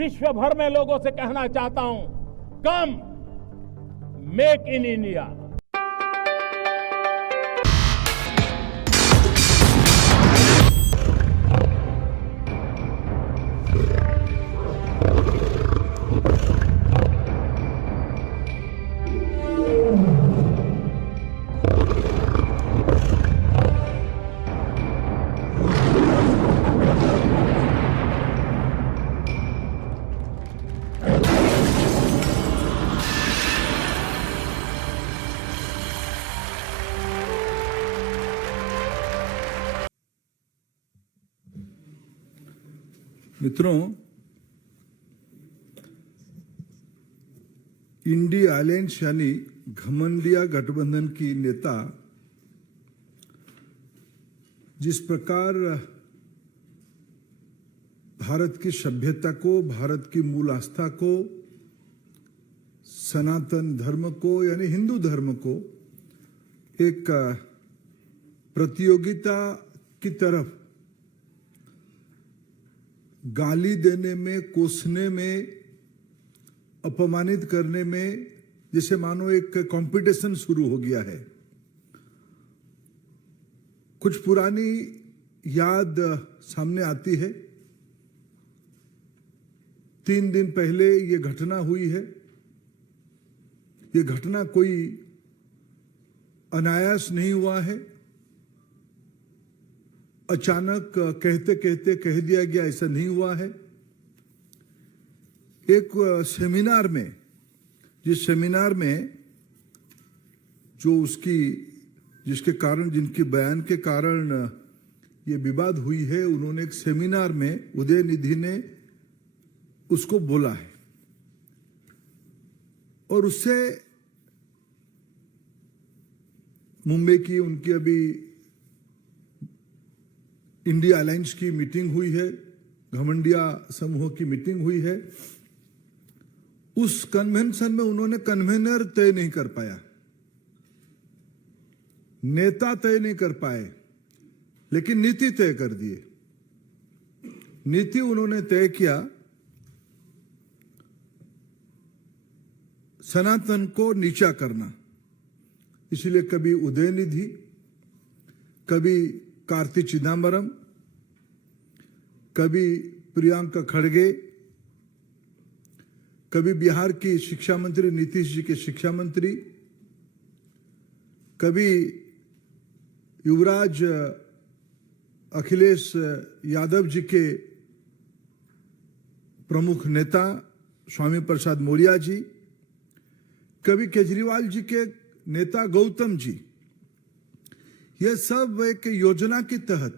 विश्व भर में लोगों से कहना चाहता हूं, कम मेक इन इंडिया। मित्रों, इंडी अलायंस यानी घमंडिया गठबंधन की नेता जिस प्रकार भारत की सभ्यता को, भारत की मूल आस्था को, सनातन धर्म को यानी हिंदू धर्म को एक प्रतियोगिता की तरफ गाली देने में, कोसने में, अपमानित करने में जैसे मानो एक कंपटीशन शुरू हो गया है। कुछ पुरानी याद सामने आती है। 3 दिन पहले ये घटना हुई है। ये घटना कोई अनायास नहीं हुआ है, अचानक कहते कहते कह दिया गया, ऐसा नहीं हुआ है। एक सेमिनार में, जिस सेमिनार में जिसके कारण, जिनकी बयान के कारण ये विवाद हुई है, उन्होंने एक सेमिनार में उदयनिधि ने उसको बोला है और उससे मुंबई की उनकी अभी इंडिया अलायंस की मीटिंग हुई है, घमंडिया समूह की मीटिंग हुई है। उस कन्वेंशन में उन्होंने कन्वेनर तय नहीं कर पाया, नेता तय नहीं कर पाए, लेकिन नीति तय कर दिए। नीति उन्होंने तय किया, सनातन को नीचा करना। इसलिए कभी उदयनिधि, कभी कार्ति चिदम्बरम, कभी प्रियंका खड़गे, कभी बिहार की शिक्षा मंत्री नीतीश जी के शिक्षा मंत्री, कभी युवराज अखिलेश यादव जी के प्रमुख नेता स्वामी प्रसाद मौर्य जी, कभी केजरीवाल जी के नेता गौतम जी। ये सब एक योजना के तहत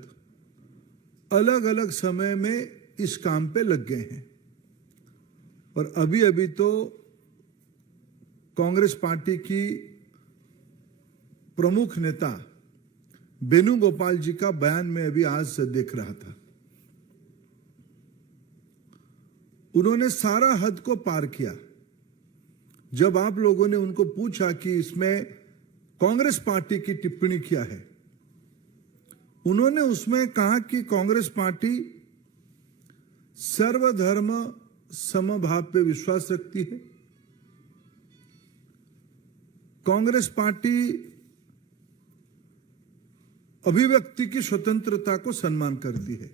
अलग अलग समय में इस काम पे लग गए हैं। और अभी अभी तो कांग्रेस पार्टी की प्रमुख नेता वेणुगोपाल जी का बयान में अभी आज से देख रहा था। उन्होंने सारा हद को पार किया। जब आप लोगों ने उनको पूछा कि इसमें कांग्रेस पार्टी की टिप्पणी क्या है, उन्होंने उसमें कहा कि कांग्रेस पार्टी सर्वधर्म समभाव पे विश्वास रखती है। कांग्रेस पार्टी अभिव्यक्ति की स्वतंत्रता को सम्मान करती है।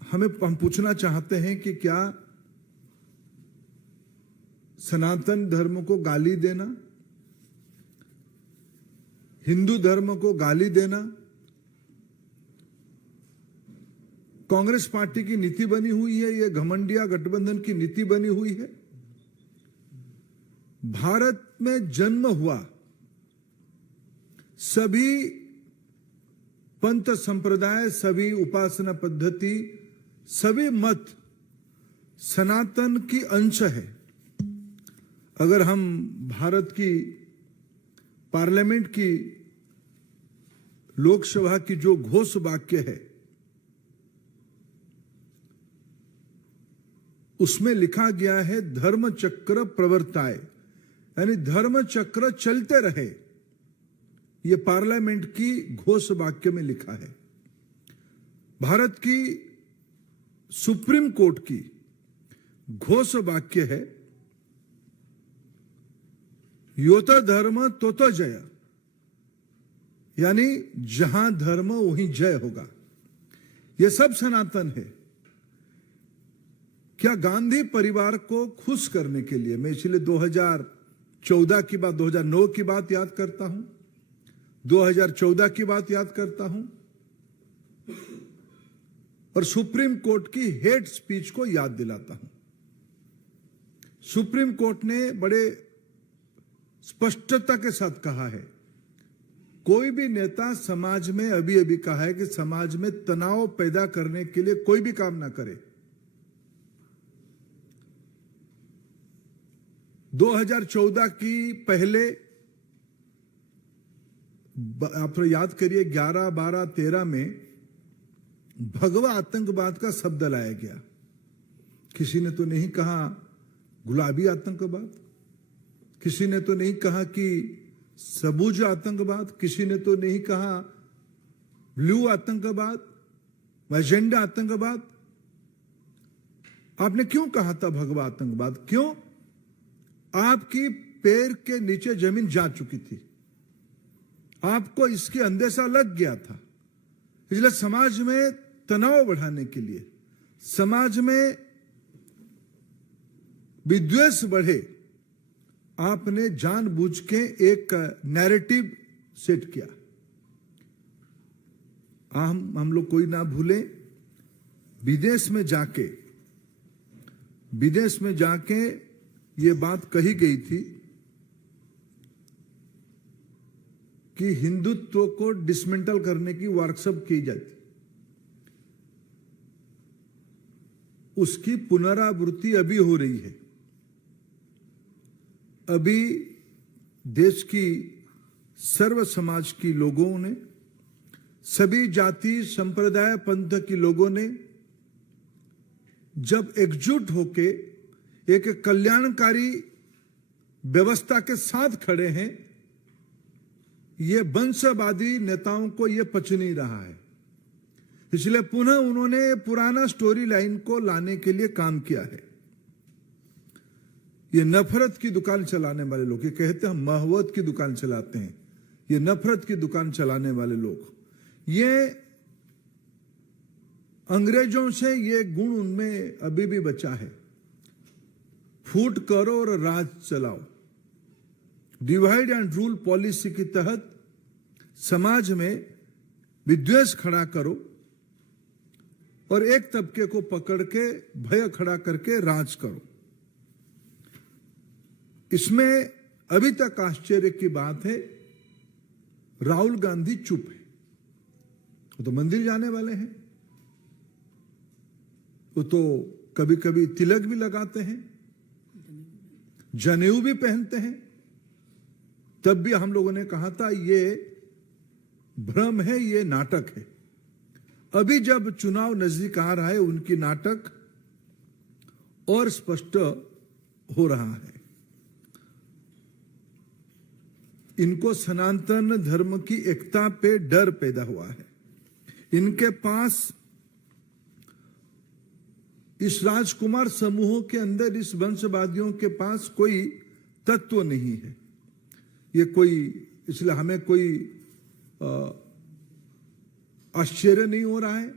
हम पूछना चाहते हैं कि क्या सनातन धर्म को गाली देना, हिंदू धर्म को गाली देना कांग्रेस पार्टी की नीति बनी हुई है? यह घमंडिया गठबंधन की नीति बनी हुई है? भारत में जन्म हुआ सभी पंथ संप्रदाय, सभी उपासना पद्धति, सभी मत सनातन की अंश है। अगर हम भारत की पार्लियामेंट की, लोकसभा की जो घोष वाक्य है, उसमें लिखा गया है धर्म चक्र प्रवर्ताए, यानी धर्म चक्र चलते रहे। यह पार्लियामेंट की घोष वाक्य में लिखा है। भारत की सुप्रीम कोर्ट की घोष वाक्य है, योत धर्म तोत जय, यानी जहां धर्म वहीं जय होगा। यह सब सनातन है। क्या गांधी परिवार को खुश करने के लिए मैं इसलिए 2014 की बात, 2009 की बात याद करता हूं, 2014 की बात याद करता हूं और सुप्रीम कोर्ट की हेट स्पीच को याद दिलाता हूं। सुप्रीम कोर्ट ने बड़े स्पष्टता के साथ कहा है, कोई भी नेता समाज में, अभी अभी कहा है कि समाज में तनाव पैदा करने के लिए कोई भी काम ना करे। 2014 की पहले आप याद करिए 11, 12, 13 में भगवा आतंकवाद का शब्द लाया गया। किसी ने तो नहीं कहा गुलाबी आतंकवाद, किसी ने तो नहीं कहा कि सबूज आतंकवाद, किसी ने तो नहीं कहा ब्लू आतंकवाद, मैजेंडा आतंकवाद। आपने क्यों कहा था भगवा आतंकवाद? क्यों? आपकी पैर के नीचे जमीन जा चुकी थी, आपको इसके अंदेशा लग गया था। इसलिए समाज में तनाव बढ़ाने के लिए, समाज में विद्वेष बढ़े, आपने जानबूझ के एक नैरेटिव सेट किया। हम लोग कोई ना भूले, विदेश में जाके ये बात कही गई थी कि हिंदुत्व को डिसमेंटल करने की वर्कशॉप की जाती, उसकी पुनरावृत्ति अभी हो रही है। अभी देश की सर्व समाज की लोगों ने, सभी जाति संप्रदाय पंथ के लोगों ने जब एकजुट होके एक कल्याणकारी व्यवस्था के साथ खड़े हैं, ये वंशवादी नेताओं को ये पच नहीं रहा है। इसलिए पुनः उन्होंने पुराना स्टोरी लाइन को लाने के लिए काम किया है। ये नफरत की दुकान चलाने वाले लोग, ये कहते हैं हम महवत की दुकान चलाते हैं, ये नफरत की दुकान चलाने वाले लोग, ये अंग्रेजों से ये गुण उनमें अभी भी बचा है। फूट करो और राज चलाओ, डिवाइड एंड रूल पॉलिसी के तहत समाज में विद्वेष खड़ा करो और एक तबके को पकड़ के भय खड़ा करके राज करो। इसमें अभी तक आश्चर्य की बात है, राहुल गांधी चुप है। वो तो मंदिर जाने वाले हैं, वो तो कभी कभी तिलक भी लगाते हैं, जनेऊ भी पहनते हैं। तब भी हम लोगों ने कहा था ये भ्रम है, ये नाटक है। अभी जब चुनाव नजदीक आ रहा है, उनकी नाटक और स्पष्ट हो रहा है। इनको सनातन धर्म की एकता पे डर पैदा हुआ है। इनके पास, इस राजकुमार समूहों के अंदर, इस वंशवादियों के पास कोई तत्व नहीं है। ये कोई, इसलिए हमें कोई आश्चर्य नहीं हो रहा है।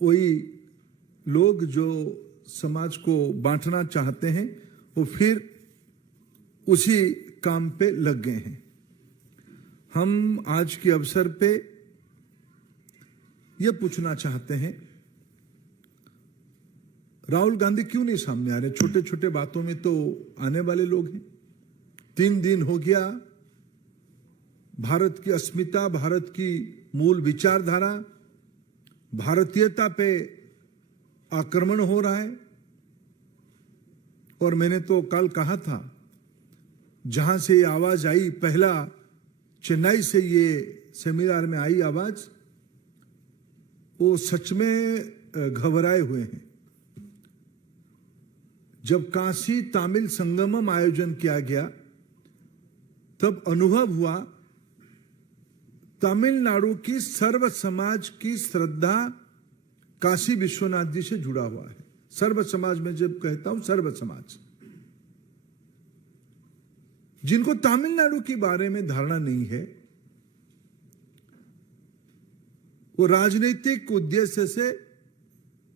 वही लोग जो समाज को बांटना चाहते हैं, वो फिर उसी काम पे लग गए हैं। हम आज के अवसर पे ये पूछना चाहते हैं, राहुल गांधी क्यों नहीं सामने आ रहे? छोटे छोटे बातों में तो आने वाले लोग हैं। 3 दिन हो गया, भारत की अस्मिता, भारत की मूल विचारधारा, भारतीयता पे आक्रमण हो रहा है। और मैंने तो कल कहा था, जहां से ये आवाज आई, पहला चेन्नई से ये सेमिनार में आई आवाज, वो सच में घबराए हुए हैं। जब काशी तमिल संगमम आयोजन किया गया, तब अनुभव हुआ तमिलनाडु की सर्व समाज की श्रद्धा काशी विश्वनाथ जी से जुड़ा हुआ है। सर्व समाज में जब कहता हूं सर्व समाज, जिनको तमिलनाडु के बारे में धारणा नहीं है, वो राजनीतिक उद्देश्य से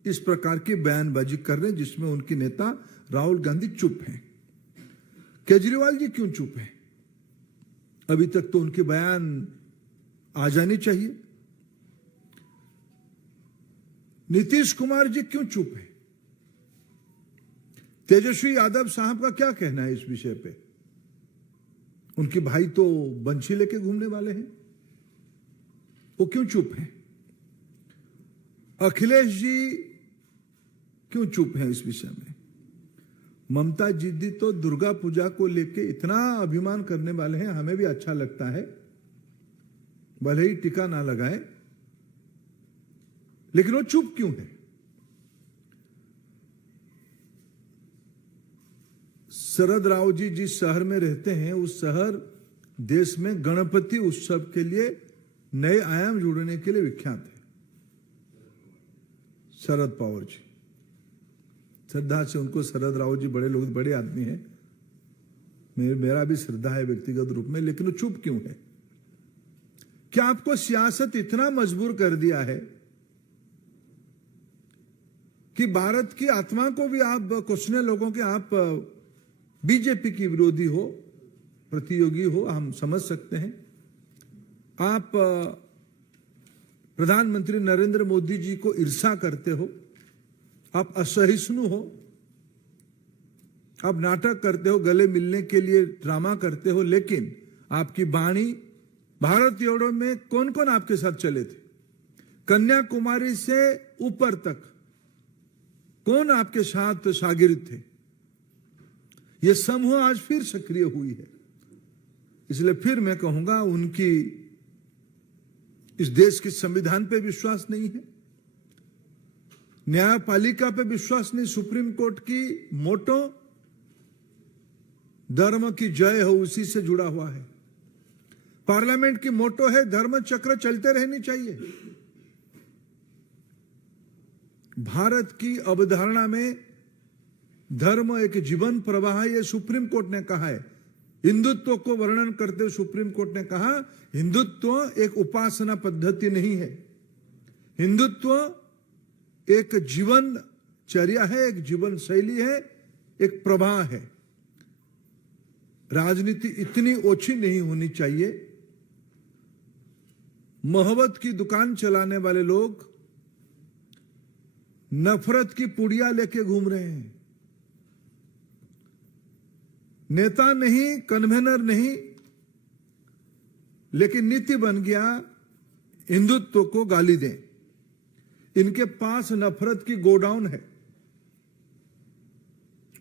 इस प्रकार की बयानबाजी कर रहे हैं, जिसमें उनकी नेता राहुल गांधी चुप हैं। केजरीवाल जी क्यों चुप हैं? अभी तक तो उनके बयान आ जानी चाहिए। नीतीश कुमार जी क्यों चुप हैं? तेजस्वी यादव साहब का क्या कहना है इस विषय पे? उनके भाई तो बंशी लेके घूमने वाले हैं, वो क्यों चुप हैं? अखिलेश जी क्यों चुप हैं इस विषय में? ममता जी तो दुर्गा पूजा को लेके इतना अभिमान करने वाले हैं, हमें भी अच्छा लगता है, भले ही टीका ना लगाए, लेकिन वो चुप क्यों है? शरद राव जी जिस शहर में रहते हैं, उस शहर देश में गणपति उत्सव के लिए नए आयाम जोड़ने के लिए विख्यात है। शरद पवार जी, श्रद्धा से उनको, शरद राव जी बड़े लोग, बड़े आदमी हैं, मेरा भी श्रद्धा है व्यक्तिगत रूप में, लेकिन वो चुप क्यों है? क्या आपको सियासत इतना मजबूर कर दिया है कि भारत की आत्मा को भी आप कुछ लोगों के, आप बीजेपी की विरोधी हो, प्रतियोगी हो, हम समझ सकते हैं। आप प्रधानमंत्री नरेंद्र मोदी जी को ईर्ष्या करते हो, आप असहिष्णु हो, आप नाटक करते हो, गले मिलने के लिए ड्रामा करते हो, लेकिन आपकी वाणी भारत जोड़ो में कौन कौन आपके साथ चले थे? कन्याकुमारी से ऊपर तक कौन आपके साथ शागिर्द थे? ये समूह आज फिर सक्रिय हुई है। इसलिए फिर मैं कहूंगा, उनकी इस देश के संविधान पे विश्वास नहीं है, न्यायपालिका पे विश्वास नहीं। सुप्रीम कोर्ट की मोटो धर्म की जय हो, उसी से जुड़ा हुआ है। पार्लियामेंट की मोटो है धर्म चक्र चलते रहनी चाहिए। भारत की अवधारणा में धर्म एक जीवन प्रवाह है, ये सुप्रीम कोर्ट ने कहा है। हिंदुत्व को वर्णन करते हुए सुप्रीम कोर्ट ने कहा, हिंदुत्व एक उपासना पद्धति नहीं है, हिंदुत्व एक जीवनचर्या है, एक जीवन शैली है, एक प्रवाह है। राजनीति इतनी ओछी नहीं होनी चाहिए। मोहब्बत की दुकान चलाने वाले लोग नफरत की पुड़िया लेके घूम रहे हैं। नेता नहीं, कन्वेनर नहीं, लेकिन नीति बन गया हिंदुत्व को गाली दें। इनके पास नफरत की गोडाउन है,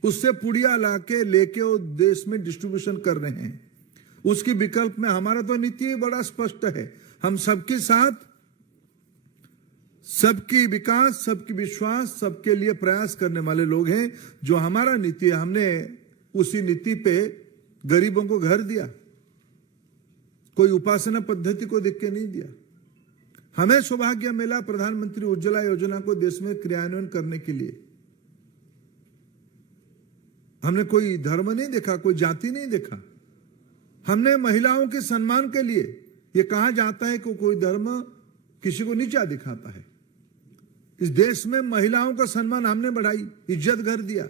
उससे पुड़िया लाके लेके वो देश में डिस्ट्रीब्यूशन कर रहे हैं। उसकी विकल्प में हमारा तो नीति बड़ा स्पष्ट है, हम सबके साथ, सबकी विकास, सबकी विश्वास, सबके लिए प्रयास करने वाले लोग हैं। जो हमारा नीति है, हमने उसी नीति पे गरीबों को घर दिया, कोई उपासना पद्धति को देख के नहीं दिया। हमें सौभाग्य मिला प्रधानमंत्री उज्ज्वला योजना को देश में क्रियान्वयन करने के लिए। हमने कोई धर्म नहीं देखा, कोई जाति नहीं देखा। हमने महिलाओं के सम्मान के लिए, ये कहा जाता है कि कोई धर्म किसी को नीचा दिखाता है। इस देश में महिलाओं का सम्मान हमने बढ़ाई, इज्जत घर दिया।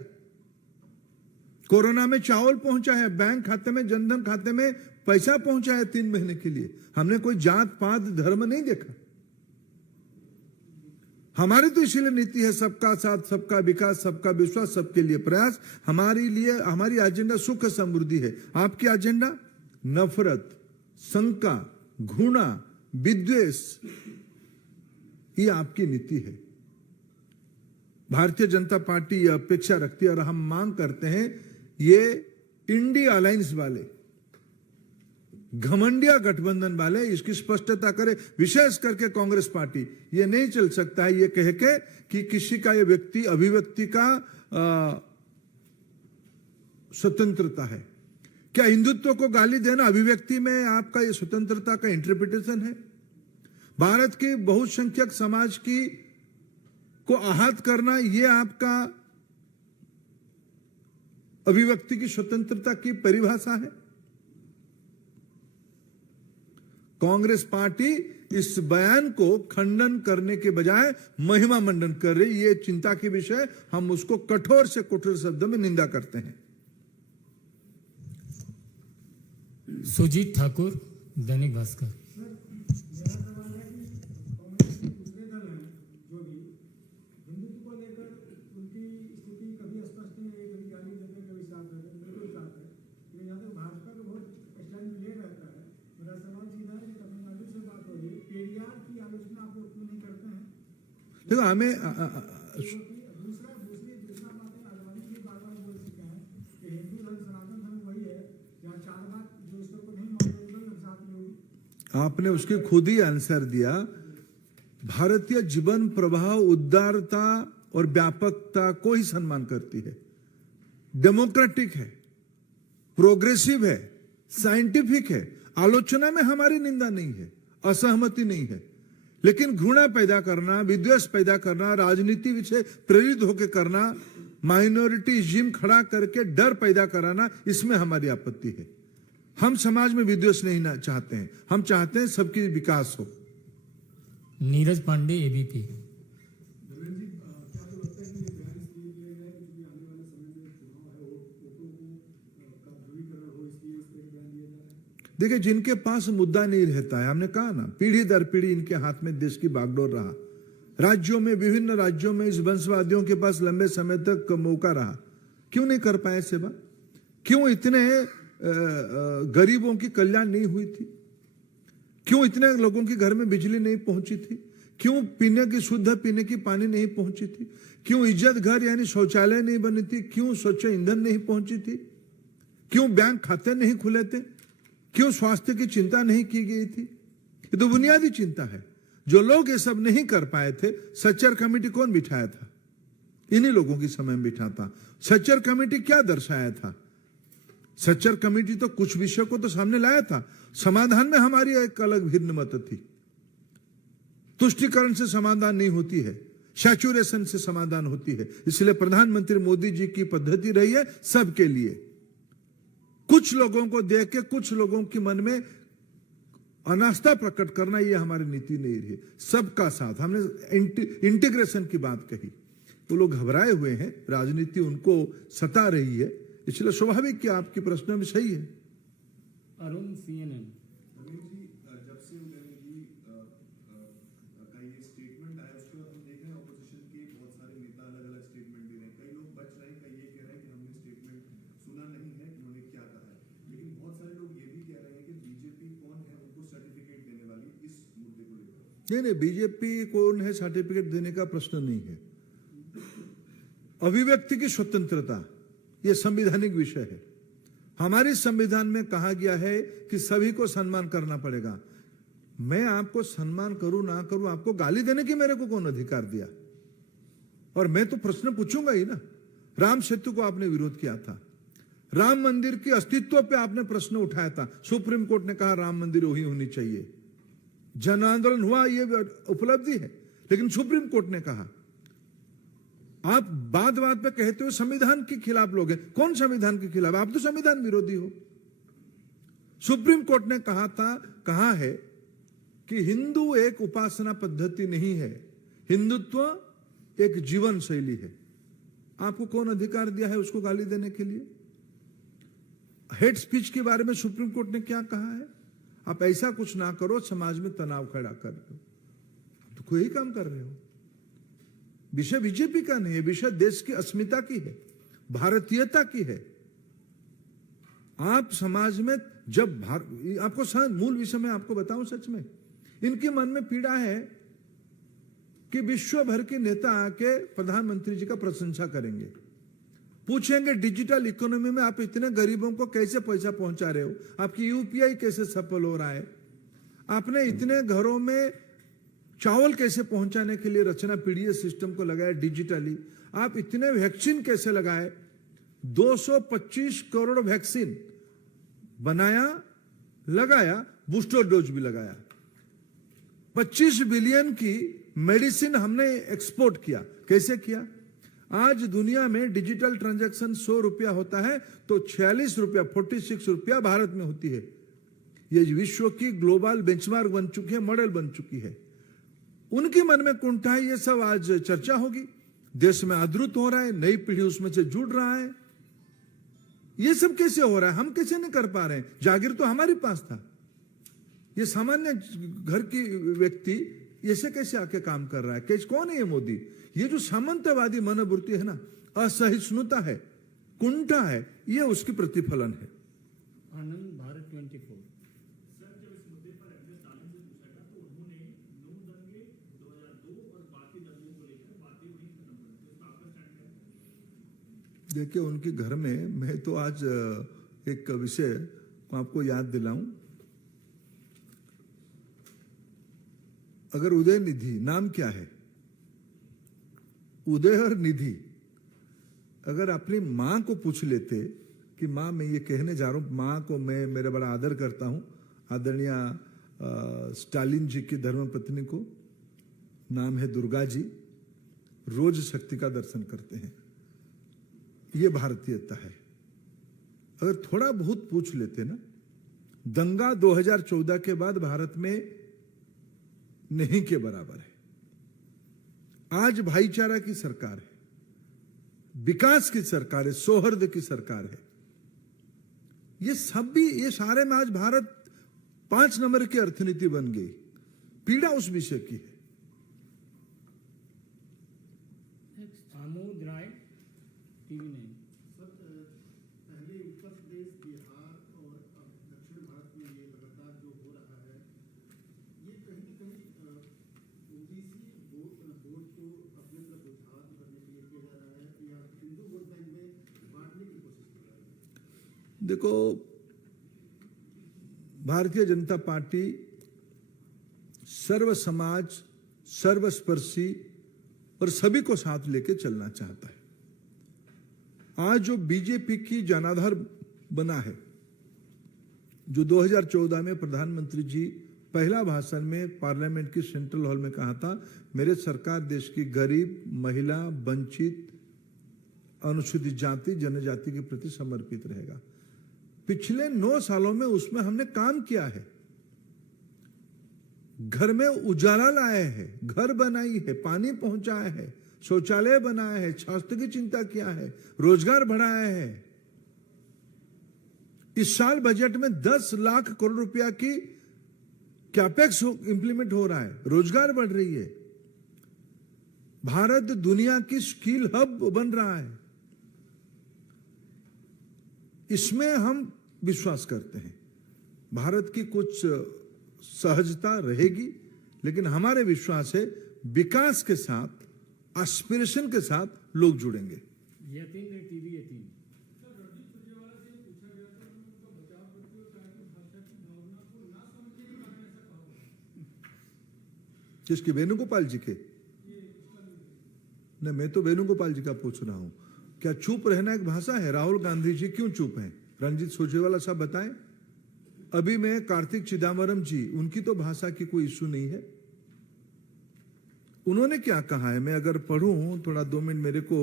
कोरोना में चावल पहुंचा है, बैंक खाते में, जनधन खाते में पैसा पहुंचा है 3 महीने के लिए। हमने कोई जात पात धर्म नहीं देखा। हमारी तो इसीलिए नीति है सबका साथ, सबका विकास, सबका विश्वास, सबके लिए प्रयास। हमारे लिए, हमारी एजेंडा सुख समृद्धि है। आपकी एजेंडा नफरत, शंका, घृणा, विद्वेष, ये आपकी नीति है। भारतीय जनता पार्टी ये अपेक्षा रखती है और हम मांग करते हैं, ये इंडिया अलायंस वाले, घमंडिया गठबंधन वाले इसकी स्पष्टता करे। विशेष करके कांग्रेस पार्टी, ये नहीं चल सकता है ये कह के कि किसी का ये व्यक्ति अभिव्यक्ति का स्वतंत्रता है। क्या हिंदुत्व को गाली देना अभिव्यक्ति में आपका ये स्वतंत्रता का इंटरप्रिटेशन है? भारत के बहुसंख्यक समाज की को आहत करना ये आपका अभिव्यक्ति की स्वतंत्रता की परिभाषा है? कांग्रेस पार्टी इस बयान को खंडन करने के बजाय महिमा मंडन कर रही, ये चिंता के विषय, हम उसको कठोर से कठोर शब्दों में निंदा करते हैं। सुजीत ठाकुर, दैनिक भास्कर। देखो हमें आपने उसके खुद ही आंसर दिया। भारतीय जीवन प्रवाह उदारता और व्यापकता को ही सम्मान करती है, डेमोक्रेटिक है, प्रोग्रेसिव है, साइंटिफिक है। आलोचना में हमारी निंदा नहीं है, असहमति नहीं है, लेकिन घृणा पैदा करना, विद्वेष पैदा करना, राजनीति से प्रेरित होकर करना, माइनॉरिटीज़म खड़ा करके डर पैदा कराना, इसमें हमारी आपत्ति है। हम समाज में विद्वेष नहीं चाहते हैं, हम चाहते हैं सबकी विकास हो। नीरज पांडे, एबीपी। देखिए, जिनके पास मुद्दा नहीं रहता है, हमने कहा ना, पीढ़ी दर पीढ़ी इनके हाथ में देश की बागडोर रहा। राज्यों में, विभिन्न राज्यों में इस वंशवादियों के पास लंबे समय तक मौका रहा, क्यों नहीं कर पाए सेवा? क्यों इतने गरीबों की कल्याण नहीं हुई थी? क्यों इतने लोगों के घर में बिजली नहीं पहुंची थी? क्यों पीने की शुद्ध पीने की पानी नहीं पहुंची थी? क्यों इज्जत घर यानी शौचालय नहीं बनी थी? क्यों स्वच्छ ईंधन नहीं पहुंची थी? क्यों बैंक खाते नहीं खुले थे? क्यों स्वास्थ्य की चिंता नहीं की गई थी? ये तो बुनियादी चिंता है। जो लोग ये सब नहीं कर पाए थे, सच्चर कमेटी कौन बिठाया था? इन्हीं लोगों की समय में बिठा था। सच्चर कमेटी क्या दर्शाया था? सच्चर कमेटी तो कुछ विषय को तो सामने लाया था, समाधान में हमारी एक अलग भिन्न मत थी। तुष्टिकरण से समाधान नहीं होती है, सैचुरेशन से समाधान होती है। इसलिए प्रधानमंत्री मोदी जी की पद्धति रही है सबके लिए। कुछ लोगों को देख के कुछ लोगों के मन में अनास्था प्रकट करना, ये हमारी नीति नहीं रही। सबका साथ, हमने इंटीग्रेशन की बात कही। वो लोग घबराए हुए हैं, राजनीति उनको सता रही है, इसलिए स्वाभाविक कि आपकी प्रश्न भी सही है। अरुण, CNN। जब से उदयन जी का ये स्टेटमेंट आया, उसके बाद हम देख रहे हैं ऑपोजिशन के बहुत सारे नेता अलग अलग स्टेटमेंट दे रहे हैं। कई लोग बच रहे हैं, कई ये कह रहे हैं कि हमने स्टेटमेंट सुना नहीं है कि उन्होंने क्या कहा है, लेकिन बहुत सारे लोग ये भी कह रहे हैं कि बीजेपी कौन है उनको सर्टिफिकेट देने वाली, इस मुद्दे को लेकर। नहीं, बीजेपी कौन है सर्टिफिकेट देने का प्रश्न नहीं है। अभिव्यक्ति की स्वतंत्रता ये संवैधानिक विषय है। हमारे संविधान में कहा गया है कि सभी को सम्मान करना पड़ेगा। मैं आपको सम्मान करूं ना करूं, आपको गाली देने की मेरे को कौन अधिकार दिया? और मैं तो प्रश्न पूछूंगा ही ना। राम सेतु को आपने विरोध किया था, राम मंदिर के अस्तित्व पे आपने प्रश्न उठाया था, सुप्रीम कोर्ट ने कहा राम मंदिर वही होनी चाहिए। जन आंदोलन हुआ, ये उपलब्धि है, लेकिन सुप्रीम कोर्ट ने कहा। आप बात बात पे कहते हो संविधान के खिलाफ लोग हैं। कौन संविधान के खिलाफ? आप तो संविधान विरोधी हो। सुप्रीम कोर्ट ने कहा है कि हिंदू एक उपासना पद्धति नहीं है, हिंदुत्व एक जीवन शैली है। आपको कौन अधिकार दिया है उसको गाली देने के लिए? हेट स्पीच के बारे में सुप्रीम कोर्ट ने क्या कहा है? आप ऐसा कुछ ना करो, समाज में तनाव खड़ा कर रहे हो, तो कोई काम कर रहे हो। विषय बीजेपी का नहीं है, विषय देश की अस्मिता की है, भारतीयता की है। आप समाज में जब आपको मूल विषय में आपको बताऊं, सच में इनके मन में पीड़ा है कि विश्व भर के नेता आके प्रधानमंत्री जी का प्रशंसा करेंगे, पूछेंगे डिजिटल इकोनॉमी में आप इतने गरीबों को कैसे पैसा पहुंचा रहे हो, आपकी यूपीआई कैसे सफल हो रहा है, आपने इतने घरों में चावल कैसे पहुंचाने के लिए रचना पीढ़ी सिस्टम को लगाया डिजिटली, आप इतने वैक्सीन कैसे लगाए, 225 करोड़ वैक्सीन बनाया, लगाया, बूस्टर डोज भी लगाया। 25 बिलियन की मेडिसिन हमने एक्सपोर्ट किया। कैसे किया? आज दुनिया में डिजिटल ट्रांजैक्शन 100 रुपया होता है तो 46 रुपया 46 रुपया भारत में होती है। ये विश्व की ग्लोबल बेंचमार्क बन चुकी है, मॉडल बन चुकी है। उनके मन में कुंठा है, ये सब आज चर्चा होगी। देश में आदृत हो रहा है, नई पीढ़ी उसमें से जुड़ रहा है। ये सब कैसे हो रहा है? हम कैसे नहीं कर पा रहे हैं? जागीर तो हमारे पास था। ये सामान्य घर की व्यक्ति ऐसे कैसे आके काम कर रहा है? कैसे? कौन है ये मोदी? ये जो सामंतवादी मनोवृत्ति है ना, असहिष्णुता है, कुंठा है, ये उसकी प्रतिफलन है। आनंद भारत 24। देखिए, उनके घर में मैं तो आज एक विषय को आपको याद दिलाऊं। अगर उदय निधि नाम क्या है? उदय और निधि। अगर अपनी मां को पूछ लेते कि मां, मैं ये कहने जा रहा हूं, मां को मैं मेरा बड़ा आदर करता हूं, आदरणीय स्टालिन जी की धर्मपत्नी को, नाम है दुर्गा जी, रोज शक्ति का दर्शन करते हैं। ये भारतीयता है। अगर थोड़ा बहुत पूछ लेते ना, दंगा 2014 के बाद भारत में नहीं के बराबर है। आज भाईचारा की सरकार है, विकास की सरकार है, सौहार्द की सरकार है। ये सब भी, ये सारे में आज भारत 5 नंबर की अर्थनीति बन गई। पीड़ा उस विषय की है। आमोद राय टीवी 9। सर, पहले उत्तर प्रदेश, बिहार और अब दक्षिण भारत में ये लगातार जो हो रहा है, ये कहीं ना कहीं ओबीसी वोट को अपने तरफ उद्धार करने के लिए किया जा रहा है या हिंदू वोट बैंक में बांटने की कोशिश कर रहा है? देखो, भारतीय जनता पार्टी सर्व समाज, सर्वस्पर्शी और सभी को साथ लेके चलना चाहता है। आज जो बीजेपी की जनाधार बना है, जो 2014 में प्रधानमंत्री जी पहला भाषण में पार्लियामेंट की सेंट्रल हॉल में कहा था, मेरे सरकार देश की गरीब, महिला, वंचित, अनुसूचित जाति, जनजाति के प्रति समर्पित रहेगा। पिछले 9 सालों में उसमें हमने काम किया है। घर में उजाला लाए हैं, घर बनाई है, पानी पहुंचाया है, शौचालय बनाया है, स्वास्थ्य की चिंता किया है, रोजगार बढ़ाया है। इस साल बजट में 10 लाख करोड़ रुपया की कैपेक्स इंप्लीमेंट हो रहा है, रोजगार बढ़ रही है। भारत दुनिया की स्किल हब बन रहा है। इसमें हम विश्वास करते हैं। भारत की कुछ सहजता रहेगी, लेकिन हमारे विश्वास है विकास के साथ, एस्पिरेशन के साथ लोग जुड़ेंगे। यतीन ने टीवी 18। जिसकी वेणुगोपाल जी के, नहीं, मैं तो वेणुगोपाल जी का पूछ रहा हूं। क्या चुप रहना एक भाषा है? राहुल गांधी जी क्यों चुप हैं? रणजीत सुरजेवाला साहब बताएं। अभी मैं कार्तिक चिदम्बरम जी, उनकी तो भाषा की कोई इश्यू नहीं है। उन्होंने क्या कहा है, मैं अगर पढ़ूं थोड़ा 2 मिनट मेरे को,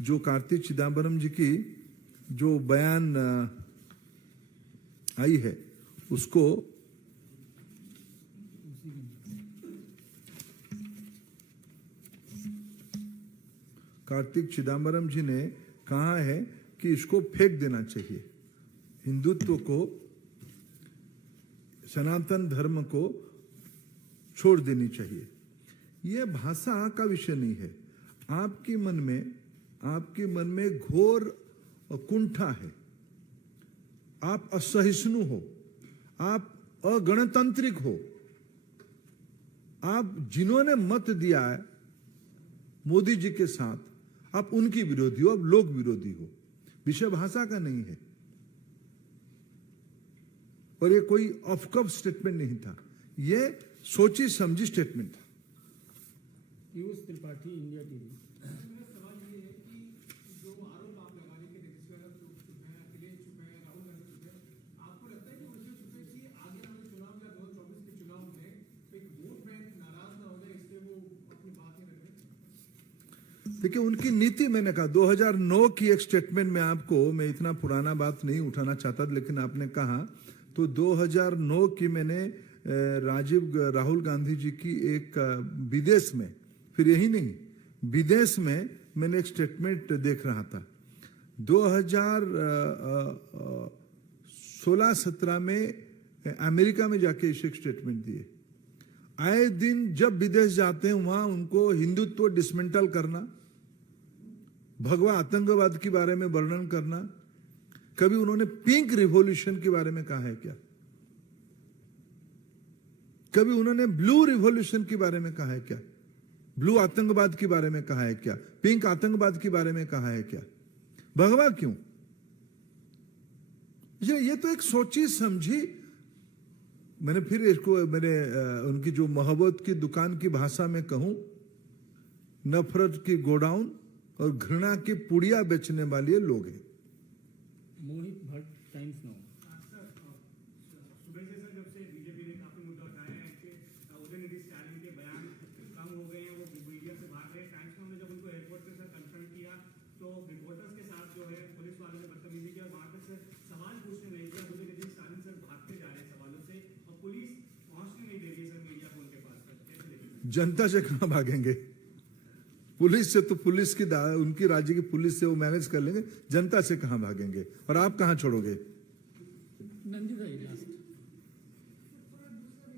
जो कार्तिक चिदम्बरम जी की जो बयान आई है उसको कार्तिक चिदम्बरम जी ने कहा है कि इसको फेंक देना चाहिए, हिंदुत्व को, सनातन धर्म को छोड़ देनी चाहिए। यह भाषा का विषय नहीं है। आपके मन में घोर कुंठा है, आप असहिष्णु हो, आप अगणतांत्रिक हो, आप जिन्होंने मत दिया है मोदी जी के साथ, आप उनकी विरोधी हो, आप लोक विरोधी हो। विषय भाषा का नहीं है। और ये कोई ऑफ कफ स्टेटमेंट नहीं था, ये सोची समझी स्टेटमेंट था। Piyush Tripathi India TV. सवाल ये है कि जो आरोप आप लगा रहे हैं कि अखिलेश चुप है, राहुल गांधी चुप है, आपको लगता देखिए उनकी नीति, मैंने कहा 2009 की एक स्टेटमेंट में आपको, मैं इतना पुराना बात नहीं उठाना चाहता लेकिन आपने कहा, तो 2009 की मैंने राहुल गांधी जी की एक विदेश में, फिर यही नहीं विदेश में मैंने एक स्टेटमेंट देख रहा था 2016-17 में अमेरिका में जाके एक स्टेटमेंट दिए। आए दिन जब विदेश जाते हैं वहां उनको हिंदुत्व डिसमेंटल करना, भगवा आतंकवाद के बारे में वर्णन करना। कभी उन्होंने पिंक रिवॉल्यूशन के बारे में कहा है क्या? कभी उन्होंने ब्लू रिवॉल्यूशन के बारे में कहा है क्या? ब्लू आतंकवाद के बारे में कहा है क्या? पिंक आतंकवाद के बारे में कहा है क्या? भगवा क्यों? ये तो एक सोची समझी, मैंने फिर इसको मैंने उनकी जो मोहब्बत की दुकान की भाषा में कहूं, नफरत की गोडाउन और घृणा की पुड़िया बेचने वाले लोग हैं। मोहित भट्ट, टाइम्स नाउ। सर सुबह से सर जब से बीजेपी ने काफी मुद्दा उठाया है कि उदयनिधि स्टालिन के बयान कम हो गए हैं, वो मीडिया से भाग रहे हैं। टाइम्स नाउ ने जब उनको एयरपोर्ट पे सर कंफर्म किया तो रिपोर्टर्स के साथ जो है पुलिस वालों ने बदतमीजी किया, वहां पे सर सवाल पूछने नहीं दिया। उदयनिधि स्टालिन सर भागते जा रहे हैं सवालों से और पुलिस पहुंचने नहीं दे रही है सर मीडिया को उनके पास। कैसे देखेंगे? जनता से कहां भागेंगे? पुलिस से तो पुलिस की उनकी राज्य की पुलिस से वो मैनेज कर लेंगे, जनता से कहां भागेंगे? और आप कहां छोड़ोगे? नंदी भाई